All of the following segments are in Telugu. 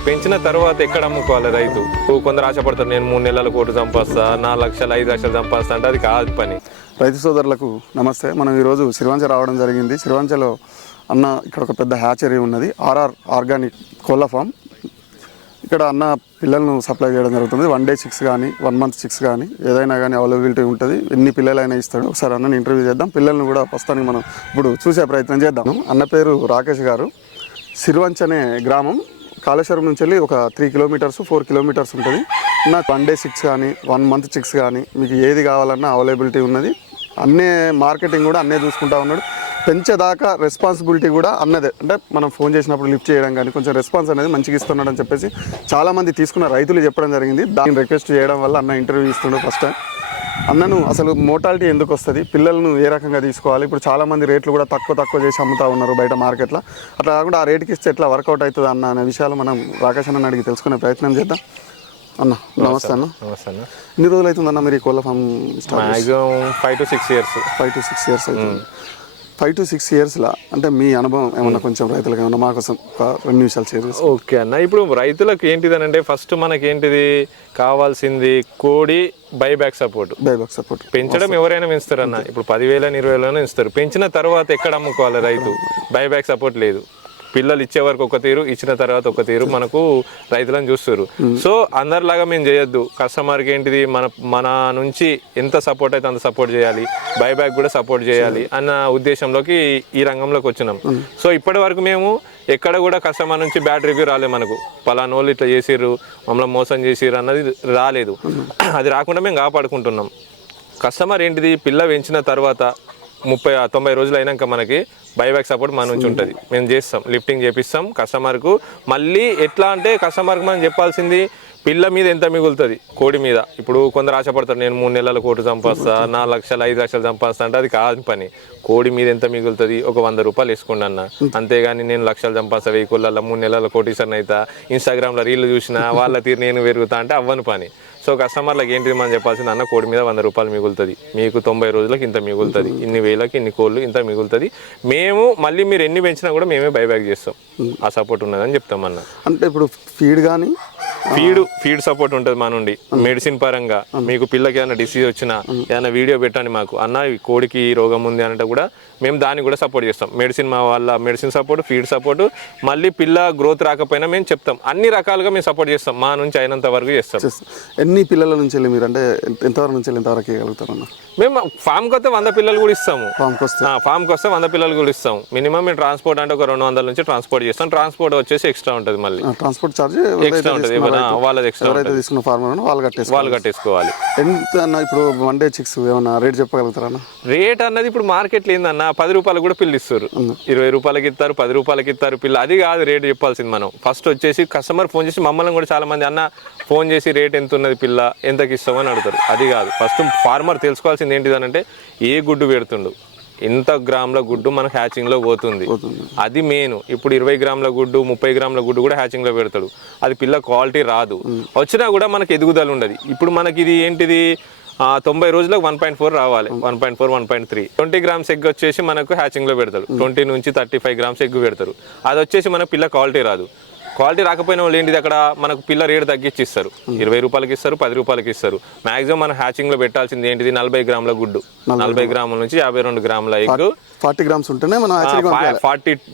పెంచుతారు. పెంచిన తర్వాత ఎక్కడ అమ్ముకోవాలి రైతు? కొందరు ఆశపడతారు, నేను 3 నెలల కోటి సంపాదిస్తా, 4 లక్షలు 5 లక్షలు సంపాదిస్తా అంటే అది కాదు పని. రైతు సోదరులకు నమస్తే. మనం ఈరోజు సిరివంచ రావడం జరిగింది. సిరివంచలో అన్న ఇక్కడ ఒక పెద్ద హ్యాచరీ ఉన్నది, ఆర్ఆర్ ఆర్గానిక్ కోళ్ళ ఫామ్. ఇక్కడ అన్న పిల్లలను సప్లై చేయడం జరుగుతుంది. 1 డే చిక్స్ కానీ 1 మంత్ చిక్స్ కానీ ఏదైనా కానీ అవైలబిలిటీ ఉంటుంది. ఎన్ని పిల్లలైనా ఇస్తాడు. ఒకసారి అన్నని ఇంటర్వ్యూ చేద్దాం. పిల్లల్ని కూడా ప్రస్తుతానికి మనం ఇప్పుడు చూసే ప్రయత్నం చేద్దాం. అన్న పేరు రాకేష్ గారు. సిరివంచ అనే గ్రామం కాళేశ్వరం నుంచి వెళ్ళి ఒక 3 కిలోమీటర్స్ 4 కిలోమీటర్స్ ఉంటుంది. నాకు 1 డే చిక్స్ కానీ 1 మంత్ చిక్స్ కానీ మీకు ఏది కావాలన్నా అవైలబిలిటీ ఉన్నది. అన్నే మార్కెటింగ్ కూడా అన్నే చూసుకుంటా ఉన్నాడు. పెంచేదాకా రెస్పాన్సిబిలిటీ కూడా అన్నదే. అంటే మనం ఫోన్ చేసినప్పుడు లిఫ్ట్ చేయడం కానీ కొంచెం రెస్పాన్స్ అనేది మంచిగా ఇస్తున్నాడు అని చెప్పేసి చాలామంది తీసుకున్న రైతులు చెప్పడం జరిగింది. దాన్ని రిక్వెస్ట్ చేయడం వల్ల అన్న ఇంటర్వ్యూ ఇస్తున్నాడు. ఫస్ట్ టైం అన్నను అసలు మోటాలిటీ ఎందుకు వస్తుంది, పిల్లలను ఏ రకంగా తీసుకోవాలి, ఇప్పుడు చాలామంది రేట్లు కూడా తక్కువ చేసి అమ్ముతూ ఉన్నారు బయట మార్కెట్లో. అట్లా కాకుండా ఆ రేటుకి ఇస్తే ఎట్లా వర్కౌట్ అవుతుంది అనే విషయాలు మనం రాకేష్ అన్న అడిగి తెలుసుకునే ప్రయత్నం చేద్దాం. అన్న నమస్తే అన్న. నమస్తే అన్న. ఎన్ని రోజులు అవుతుందన్న మీరు ఈ కోళ్ళ farm start? 5 to 6 years. 5 to 6 years అవుతుంది. 5 to 6 yearsలా అంటే మీ అనుభవం ఏమన్నా కొంచెం రైతులకు ఏమన్నా మా కోసం ఒక 2 నిమిషాలు షేర్ చేసి. ఓకే అన్న. ఇప్పుడు రైతులకు ఏంటిదనంటే ఫస్ట్ మనకేంటిది కావాల్సింది కోడి బైబ్యాక్ సపోర్ట్. పెంచడం ఎవరైనా పెంచుతారు అన్న. ఇప్పుడు 10,000 20,000 ఇస్తారు. పెంచిన తర్వాత ఎక్కడ అమ్ముకోవాలి రైతు? బైబ్యాక్ సపోర్ట్ లేదు. పిల్లలు ఇచ్చే వరకు ఒక తీరు, ఇచ్చిన తర్వాత ఒక తీరు మనకు రైతులను చూస్తారు. సో అందరిలాగా మేము చేయొద్దు. కస్టమర్కి ఏంటిది మన నుంచి ఎంత సపోర్ట్ అయితే అంత సపోర్ట్ చేయాలి, బైబ్యాక్ కూడా సపోర్ట్ చేయాలి అన్న ఉద్దేశంలోకి ఈ రంగంలోకి వచ్చినాం. సో ఇప్పటి వరకు మేము ఎక్కడ కూడా కస్టమర్ నుంచి బ్యాడ్ రివ్యూ రాలేదు. మనకు పలానా వాళ్ళు ఇట్లా చేసిర్రు, మమ్మల్ని మోసం చేసిర్రు అన్నది రాలేదు. అది రాకుండా మేము కాపాడుకుంటున్నాం. కస్టమర్ ఏంటిది పిల్ల పెంచిన తర్వాత 90 రోజులు అయినాక మనకి బైబ్యాక్ సపోర్ట్ మన నుంచి ఉంటుంది. మేము చేస్తాం, లిఫ్టింగ్ చేపిస్తాం కస్టమర్కు. మళ్ళీ ఎట్లా అంటే కస్టమర్కి మనం చెప్పాల్సింది పిల్ల మీద ఎంత మిగులుతుంది కోడి మీద. ఇప్పుడు కొందరు ఆశపడతారు, నేను 3 నెలల కోటి సంపాదిస్తా, 4 లక్షలు 5 లక్షలు సంపాదిస్తా అంటే అది కాదు పని. కోడి మీద ఎంత మిగులుతుంది? ఒక 100 రూపాయలు వేసుకోండి అన్న. అంతేగాని నేను లక్షలు సంపాదిస్తా 1000 కోళ్ళల్లో 3 నెలల కోటీశ్వరని అవుతా, ఇన్స్టాగ్రామ్లో రీళ్ళు చూసినా వాళ్ళ తీరు నేను పెరుగుతా అంటే అవ్వని పని. సో కస్టమర్లకు ఏంటిది మనం చెప్పాల్సింది, అన్న కోడి మీద 100 రూపాయలు మిగులుతుంది, మీకు 90 రోజులకు ఇంత మిగులుతుంది, ఇన్ని వేలకి ఇన్ని కోళ్ళు ఇంత మిగులుతుంది. మేము మళ్ళీ మీరు ఎన్ని పెంచినా కూడా మేమే బైబ్యాక్ చేస్తాం. ఆ సపోర్ట్ ఉన్నదని చెప్తాం అన్న. అంటే ఇప్పుడు ఫీడ్ కానీ ఫీడ్ సపోర్ట్ ఉంటుంది మా నుండి. మెడిసిన్ పరంగా మీకు పిల్లకి ఏదైనా డిసీజ్ వచ్చినా ఏదైనా వీడియో పెట్టండి మాకు, అన్న కోడికి ఈ రోగం ఉంది అంటే కూడా మేము దాన్ని కూడా సపోర్ట్ చేస్తాం. మా వాళ్ళ మెడిసిన్ సపోర్ట్, ఫీడ్ సపోర్ట్, మళ్ళీ పిల్ల గ్రోత్ రాకపోయినా మేము చెప్తాం. అన్ని రకాలుగా మేము సపోర్ట్ చేస్తాం, మా నుంచి అయినంత వరకు చేస్తాం. ఎన్ని పిల్లల నుంచి వెళ్ళి మీరు అంటే ఎంతవరకు నుంచి ఎంతవరకు ఇవ్వగలుగుతారన్న? మేము ఫామ్కి వస్తే 100 పిల్లలు కూడా ఇస్తాము. ఫామ్కి వస్తే 100 పిల్లలు కూడా ఇస్తాం. మినిమం మేము ట్రాన్స్పోర్ట్ అంటే ఒక 200 నుంచి ట్రాన్స్పోర్ట్ చేస్తాం. ట్రాన్స్పోర్ట్ వచ్చేసి ఎక్స్ట్రా ఉంటుంది, మళ్ళీ ట్రాన్స్పోర్ట్ చార్జ్ ఎక్స్ట్రా ఉంటుంది. వాళ్ళది ఎక్స్ట్రా తీసుకున్న ఫార్మర్ వాళ్ళు కట్టేసుకోవాలి. ఎంత అన్న ఇప్పుడు 1 డే చిక్స్ ఏమన్నా రేట్ చెప్పగలుగుతారా? రేట్ అన్నది ఇప్పుడు మార్కెట్లో ఏందన్న 10 రూపాయలు కూడా పిల్లు ఇస్తారు, 20 రూపాయలకి ఇస్తారు, 10 రూపాయలకి ఇస్తారు పిల్ల. అది కాదు రేట్ చెప్పాల్సింది మనం. ఫస్ట్ వచ్చేసి కస్టమర్ ఫోన్ చేసి మమ్మల్ని కూడా చాలా మంది అన్న ఫోన్ చేసి రేట్ ఎంత ఉన్నది పిల్ల, ఎంతకి ఇస్తామని అడుగుతారు. అది కాదు, ఫస్ట్ ఫార్మర్ తెలుసుకోవాల్సింది ఏంటిదనంటే ఏ గుడ్డు పెడుతుండు, ఇంత గ్రాముల గుడ్డు మన హ్యాచింగ్లో పోతుంది, అది మెయిన్. ఇప్పుడు 20 గ్రాముల గుడ్డు 30 గ్రాముల గుడ్డు కూడా హ్యాచింగ్లో పెడతాడు, అది పిల్ల క్వాలిటీ రాదు. వచ్చినా కూడా మనకి ఎదుగుదల ఉండదు. ఇప్పుడు మనకి ఇది ఏంటిది 90 రోజులకు 1.4 రావాలి, 1.4 1.3. 20 గ్రామ్స్ ఎగ్ వచ్చేసి మనకు హ్యాచింగ్లో పెడతాడు, 20 నుంచి 35 గ్రామ్స్ ఎగ్ పెడతారు. అది వచ్చేసి మన పిల్ల క్వాలిటీ రాదు. క్వాలిటీ రాకపోయిన వాళ్ళు ఏంటిది అక్కడ మనకు పిల్ల రేటు తగ్గించి ఇస్తారు, 20 రూపాయలకి ఇస్తారు, 10 రూపాయలకి ఇస్తారు. మాక్సిమం మన హ్యాచింగ్ లో పెట్టాల్సింది ఏంటిది 40 గ్రాముల గుడ్డు, 40 గ్రాముల నుంచి 52 గ్రాముల ఎగ్, 40 గ్రామ్స్ ఉంటేనే మనం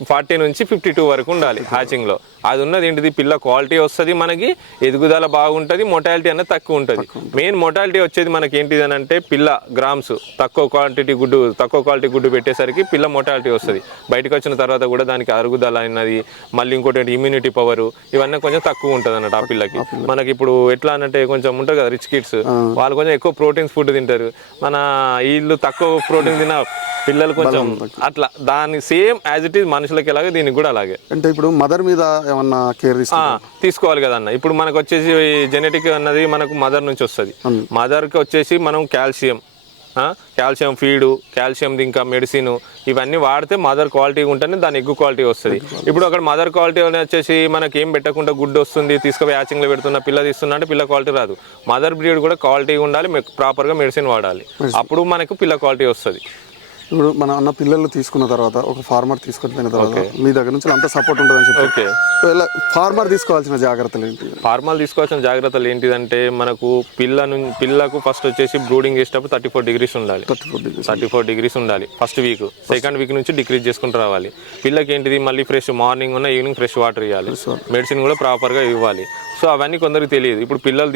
40 నుంచి 52 వరకు ఉండాలి హ్యాచింగ్ లో. అది ఉన్నది ఏంటిది పిల్ల క్వాలిటీ వస్తుంది, మనకి ఎదుగుదల బాగుంటుంది, మొటాలిటీ అనేది తక్కువ ఉంటుంది. మెయిన్ మొటాలిటీ వచ్చేది మనకి ఏంటిది అని అంటే పిల్ల గ్రామ్స్ తక్కువ క్వాలిటీ గుడ్డు పెట్టేసరికి పిల్ల మొటాలిటీ వస్తుంది. బయటకు వచ్చిన తర్వాత కూడా దానికి అరుగుదల అయినది, మళ్ళీ ఇంకోటి ఇమ్యూనిటీ పవర్, ఇవన్నీ కొంచెం తక్కువ ఉంటుంది అన్నట్టు ఆ పిల్లకి. మనకి ఇప్పుడు ఎట్లా అంటే కొంచెం ఉంటుంది కదా రిచ్ కిడ్స్, వాళ్ళు కొంచెం ఎక్కువ ప్రోటీన్స్ ఫుడ్ తింటారు. మన వీళ్ళు తక్కువ ప్రోటీన్ తిన్న పిల్లలు కొంచెం అట్లా, దాని సేమ్ యాజ్ ఇట్ ఈజ్ మనుషులకి ఎలాగే దీనికి కూడా అలాగే. అంటే ఇప్పుడు మదర్ మీద ఏమన్నా కేర్ తీసుకోవాలి కదన్న. ఇప్పుడు మనకు వచ్చేసి జెనెటిక్ అన్నది మనకు మదర్ నుంచి వస్తుంది. మదర్కి వచ్చేసి మనం కాల్షియం ఫీడు, కాల్షియం ఇంకా మెడిసిన్ ఇవన్నీ వాడితే మదర్ క్వాలిటీ ఉంటేనే దాని ఎగ్ క్వాలిటీ వస్తుంది. ఇప్పుడు అక్కడ మదర్ క్వాలిటీ వచ్చేసి మనకి ఏం పెట్టకుండా గుడ్డు వస్తుంది, తీసుకుపోయి హ్యాచింగ్లో పెడుతున్న పిల్ల తీస్తున్నా అంటే పిల్ల క్వాలిటీ రాదు. మదర్ బ్రీడ్ కూడా క్వాలిటీ ఉండాలి, ప్రాపర్గా మెడిసిన్ వాడాలి, అప్పుడు మనకు పిల్ల క్వాలిటీ వస్తుంది. ఇప్పుడు మన అన్న పిల్లలు తీసుకున్న తర్వాత ఒక ఫార్మర్ తీసుకొని పోయిన తర్వాత మీ దగ్గర నుంచి అంత సపోర్ట్ ఉంటుందని చెప్పి ఓకే ఫార్మర్ తీసుకోవాల్సిన జాగ్రత్తలు ఏంటి? ఫార్మల్ తీసుకోవాల్సిన జాగ్రత్తలు ఏంటిదంటే మనకు పిల్లకు ఫస్ట్ వచ్చేసి బ్రూడింగ్ చేసేటప్పుడు 34 degrees ఉండాలి. 34 degrees ఉండాలి ఫస్ట్ వీక్. సెకండ్ వీక్ నుంచి డిక్రీజ్ చేసుకుంటూ రావాలి. పిల్లకి ఏంటిది మళ్ళీ ఫ్రెష్ మార్నింగ్ ఉన్న ఈవినింగ్ ఫ్రెష్ వాటర్ ఇవ్వాలి, మెడిసిన్ కూడా ప్రాపర్గా ఇవ్వాలి. సో అవన్నీ కొందరికి తెలియదు. ఇప్పుడు పిల్లలు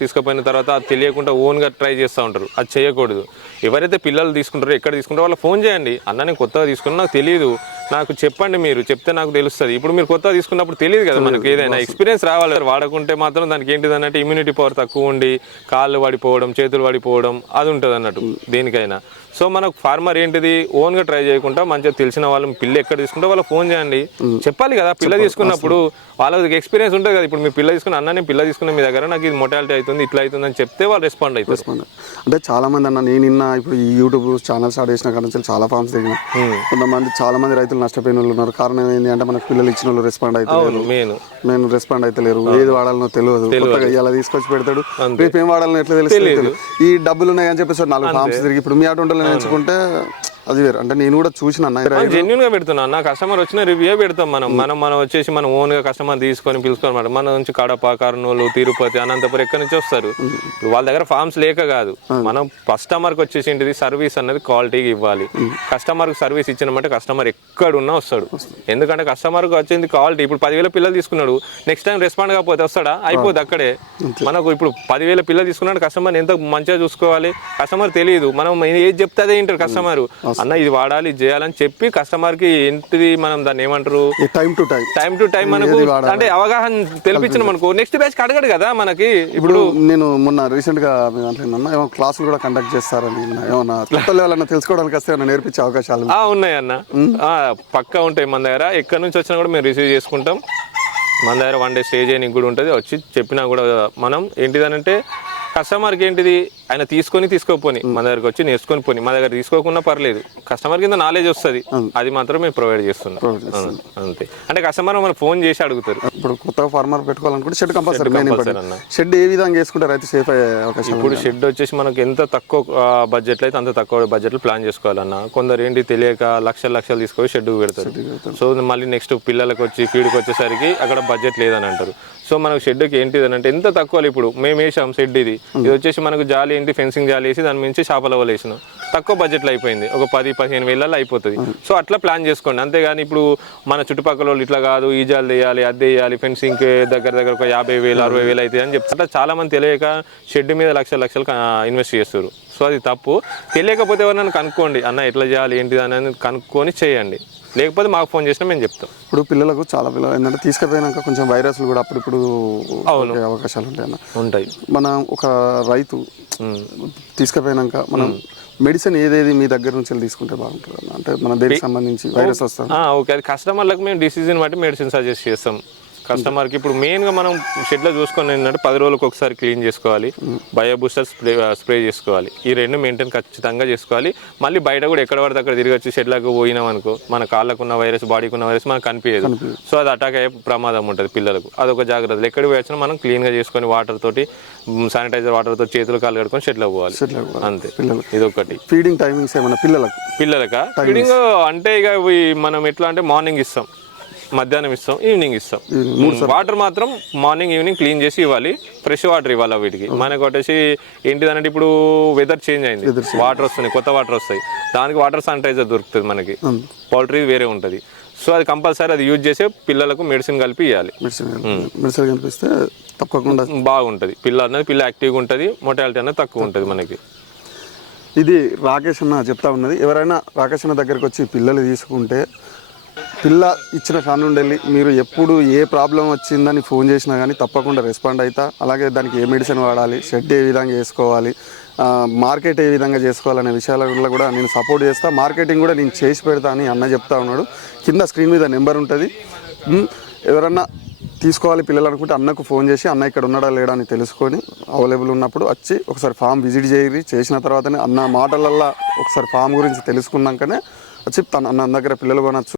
తీసుకుపోయిన తర్వాత అది తెలియకుండా ఓన్గా ట్రై చేస్తూ ఉంటారు. అది చేయకూడదు. ఎవరైతే పిల్లలు తీసుకుంటారో ఎక్కడ తీసుకుంటారో వాళ్ళకి ఫోన్ చేయండి, అన్న నేను కొత్తగా తీసుకున్నా నాకు తెలియదు, నాకు చెప్పండి, మీరు చెప్తే నాకు తెలుస్తుంది. ఇప్పుడు మీరు కొత్తగా తీసుకున్నప్పుడు తెలియదు కదా మనకి, ఏదైనా ఎక్స్పీరియన్స్ రావాలి. వాడకుంటే మాత్రం దానికి ఏంటిది అన్నట్టు ఇమ్యూనిటీ పవర్ తక్కువ ఉండి కాళ్ళు పడిపోవడం, చేతులు పడిపోవడం అది ఉంటుంది అన్నట్టు దేనికైనా. సో మనకు ఫార్మర్ ఏంటిది ఓన్గా ట్రై చేయకుండా మంచిగా తెలిసిన వాళ్ళు పిల్ల ఎక్కడ తీసుకుంటే వాళ్ళకి ఫోన్ చేయండి, చెప్పాలి కదా. పిల్ల తీసుకున్నప్పుడు వాళ్ళకి ఎక్స్పీరియన్స్ ఉంటుంది కదా. ఇప్పుడు మీ పిల్ల తీసుకున్న అన్న నేను పిల్ల తీసుకున్న మీ దగ్గర నాకు ఇది మొటాలిటీ అవుతుంది ఇట్లా అవుతుంది అని చెప్తే వాళ్ళు రెస్పాండ్ అవుతారు. అంటే చాలా మంది అన్న నేను నిన్న ఇప్పుడు ఈ యూట్యూబ్ ఛానల్ స్టార్ట్ చేసిన కాడ నుంచి చాలా ఫార్మ్స్ దిగిన చాలా మంది రైతులు నష్టపోయిన వాళ్ళు ఉన్నారు. కారణం ఏంటి అంటే మనకు పిల్లలు ఇచ్చిన వాళ్ళు రెస్పాండ్ అవుతారు, నేను రెస్పాండ్ అవుతలేరు, ఏది వాడాలనో తెలియదు, ఇలా తీసుకొచ్చి పెడతాడు, రేపు ఏం వాడాలని ఎట్లా తెలుస్తుంది, ఈ డబ్బులు ఉన్నాయని చెప్పేసి 4 ఫార్మ్స్ తిరిగి ఇప్పుడు మీ అటువంటి ఎంచుకుంటే అది వేరు. అంటే నేను కూడా చూసిన జెన్యున్ గా పెడుతున్నా అన్న. కస్టమర్ వచ్చిన రివ్యూ పెడతాం మనం వచ్చేసి మనం ఓన్ గా కస్టమర్ తీసుకొని పిలుచుకోనమాట. మన నుంచి కడప, కర్నూలు, తిరుపతి, అనంతపురం ఎక్కడి నుంచి వస్తారు. వాళ్ళ దగ్గర ఫార్మ్స్ లేక కాదు, మనం కస్టమర్ కి వచ్చేసి ఏంటిది సర్వీస్ అనేది క్వాలిటీగా ఇవ్వాలి. కస్టమర్ కి సర్వీస్ ఇచ్చినామంటే కస్టమర్ ఎక్కడున్నా వస్తాడు. ఎందుకంటే కస్టమర్ కి వచ్చింది క్వాలిటీ. ఇప్పుడు 10,000 పిల్లలు తీసుకున్నాడు, నెక్స్ట్ టైం రెస్పాండ్ కాకపోతే వస్తాడా? అయిపోద్ది అక్కడే. మనకు ఇప్పుడు 10,000 పిల్లలు తీసుకున్నాడు, కస్టమర్ ఎంత మంచిగా చూసుకోవాలి. కస్టమర్ తెలియదు, మనం ఏది చెప్తే అదే ఏంటారు కస్టమర్. అన్న ఇది వాడాలి, ఇది చేయాలని చెప్పి కస్టమర్ కి ఏంటిది మనం దాన్ని ఏమంటారు టైం టు టైం మనకు అంటే అవగాహన తెలిపించిన మనకు నెక్స్ట్ బ్యాచ్ అడగడు కదా మనకి. ఇప్పుడు నేను మొన్న రీసెంట్ గా ఏమో క్లాసులు కూడా కండక్ట్ చేస్తారని ఏమన్నా కొత్త లెవెల్ తెలుసుకోవడానికి వస్తే నేర్పించే అవకాశాలు ఉన్నాయన్న, పక్కా ఉంటాయి మన దగ్గర. ఎక్కడి నుంచి వచ్చినా కూడా మేము రిసీవ్ చేసుకుంటాం. మన దగ్గర 1 day స్టే చేయడానికి కూడా ఉంటుంది. వచ్చి చెప్పినా కూడా మనం ఏంటిదనంటే కస్టమర్కి ఏంటిది ఆయన తీసుకోపోని మన దగ్గరకు వచ్చి నేర్చుకొని పోని, మా దగ్గర తీసుకోకుండా పర్లేదు, కస్టమర్ కింద నాలెడ్జ్ వస్తుంది, అది మాత్రం మేము ప్రొవైడ్ చేస్తున్నాం అంతే. అంటే కస్టమర్ మనం ఫోన్ చేసి అడుగుతారు. ఇప్పుడు కొత్త ఫార్మర్ పెట్టుకోవాలనుకుంటే షెడ్ కంపల్సరీ అన్న. షెడ్ ఏ విధంగా చేసుకుంటారు అయితే సేఫ్ అయ్యే అవకాశం? ఇప్పుడు షెడ్ వచ్చేసి మనకు ఎంత తక్కువ బడ్జెట్లో అయితే అంత తక్కువ బడ్జెట్లో ప్లాన్ చేసుకోవాలన్న. కొందరు ఏంటి తెలియక లక్షలు తీసుకొని షెడ్ పెడతారు. సో మళ్ళీ నెక్స్ట్ పిల్లలకు వచ్చి ఫీడ్కి వచ్చేసరికి అక్కడ బడ్జెట్ లేదని అంటారు. సో మనకు షెడ్కి ఏంటిది అంటే ఎంత తక్కువ, ఇప్పుడు మేము వేసాం షెడ్, ఇది వచ్చేసి మనకు జాలి ఏంటి ఫెన్సింగ్ జాలి వేసి దాని మించి చేపల వల వేసినాం, తక్కువ బడ్జెట్లో అయిపోయింది, ఒక 10-15 వేలలో అయిపోతుంది. సో అట్లా ప్లాన్ చేసుకోండి. అంతేగాని ఇప్పుడు మన చుట్టుపక్కల వాళ్ళు ఇట్లా కాదు, ఈ జాలి వేయాలి, అది వేయాలి, ఫెన్సింగ్ దగ్గర ఒక 50,000 60,000 అవుతుంది అని చెప్తారు. చాలా మంది తెలియక షెడ్ మీద లక్షలు ఇన్వెస్ట్ చేస్తారు. సో అది తప్పు. తెలియకపోతే ఎవరైనా కనుక్కోండి, అన్న ఎట్లా చేయాలి ఏంటిది అనేది కనుక్కొని చేయండి. లేకపోతే మాకు ఫోన్ చేసినా మేము చెప్తాం. ఇప్పుడు పిల్లలకు చాలా పిల్లలు ఏంటంటే తీసుకుపోయినాక కొంచెం వైరస్లు కూడా అప్పుడిప్పుడు అవకాశాలు ఉంటాయి. మనం ఒక రైతు తీసుకుపోయినాక మనం మెడిసిన్ ఏదేది మీ దగ్గర నుంచి తీసుకుంటే బాగుంటుంది అంటే మన దేనికి సంబంధించి వైరస్ వస్తుంది? ఓకే, అది కస్టమర్లకు మేము డిసీజన్ బట్టి మెడిసిన్ సజెస్ట్ చేస్తాం. కస్టమర్కి ఇప్పుడు మెయిన్గా మనం షెడ్లో చూసుకొని ఏంటంటే 10 రోజులకు ఒకసారి క్లీన్ చేసుకోవాలి, బయో బూస్టర్ స్ప్రే చేసుకోవాలి. ఈ 2 మెయింటైన్ ఖచ్చితంగా చేసుకోవాలి. మళ్ళీ బయట కూడా ఎక్కడ పడితే అక్కడ తిరిగి వచ్చి షెడ్లకు పోయినాం అనుకో మన కాళ్ళకున్న వైరస్, బాడీకి ఉన్న వైరస్ మనకు కనిపించదు. సో అది అటాక్ అయ్యే ప్రమాదం ఉంటుంది పిల్లలకు. అదొక జాగ్రత్తలు. ఎక్కడికి వచ్చినా మనం క్లీన్గా చేసుకొని వాటర్ తోటి, శానిటైజర్ వాటర్ తోటి చేతులు కాళ్ళు కడుకొని షెడ్లోకి పోవాలి అంతే. ఇదొకటి. ఫీడింగ్ టైమింగ్స్ ఏమన్నా పిల్లలకా? ఫీడింగ్ అంటే ఇక మనం ఎట్లా అంటే మార్నింగ్ ఇస్తాం, మధ్యాహ్నం ఇస్తాం, ఈవినింగ్ ఇస్తాం. వాటర్ మాత్రం మార్నింగ్ ఈవినింగ్ క్లీన్ చేసి ఇవ్వాలి, ఫ్రెష్ వాటర్ ఇవ్వాలి వీటికి. మనకు వచ్చేసి ఏంటిదంటే ఇప్పుడు వెదర్ చేంజ్ అయింది, వాటర్ వస్తున్నాయి, కొత్త వాటర్ వస్తాయి, దానికి వాటర్ శానిటైజర్ దొరుకుతుంది మనకి. పౌల్ట్రీ వేరే ఉంటుంది. సో అది కంపల్సరీ అది యూజ్ చేసే పిల్లలకు మెడిసిన్ కలిపి ఇవ్వాలి. మెడిసిన్ కల్పిస్తే తప్పకుండా బాగుంటుంది. పిల్ల యాక్టివ్గా ఉంటుంది, మోర్టాలిటీ అనేది తక్కువ ఉంటుంది మనకి. ఇది రాకేష్ అన్న చెప్తా ఉన్నది. ఎవరైనా రాకేష్ అన్న దగ్గరకు వచ్చి పిల్లలు తీసుకుంటే పిల్ల ఇచ్చిన కాన్ నుండి వెళ్ళి మీరు ఎప్పుడు ఏ ప్రాబ్లం వచ్చిందని ఫోన్ చేసినా కానీ తప్పకుండా రెస్పాండ్ అవుతా. అలాగే దానికి ఏ మెడిసిన్ వాడాలి, షెడ్ ఏ విధంగా వేసుకోవాలి, మార్కెట్ ఏ విధంగా చేసుకోవాలనే విషయాలలో కూడా నేను సపోర్ట్ చేస్తా. మార్కెటింగ్ కూడా నేను చేసి పెడతా అని అన్న చెప్తా ఉన్నాడు. కింద స్క్రీన్ మీద నెంబర్ ఉంటుంది. ఎవరన్నా తీసుకోవాలి పిల్లలు అనుకుంటే అన్నకు ఫోన్ చేసి అన్న ఇక్కడ ఉన్నాడా లేడా అని తెలుసుకొని అవైలబుల్ ఉన్నప్పుడు వచ్చి ఒకసారి ఫామ్ విజిట్ చేసిన తర్వాతనే అన్న మాటలల్లో ఒకసారి ఫామ్ గురించి తెలుసుకున్నాకనే వచ్చి అన్న దగ్గర పిల్లలు కొనచ్చు.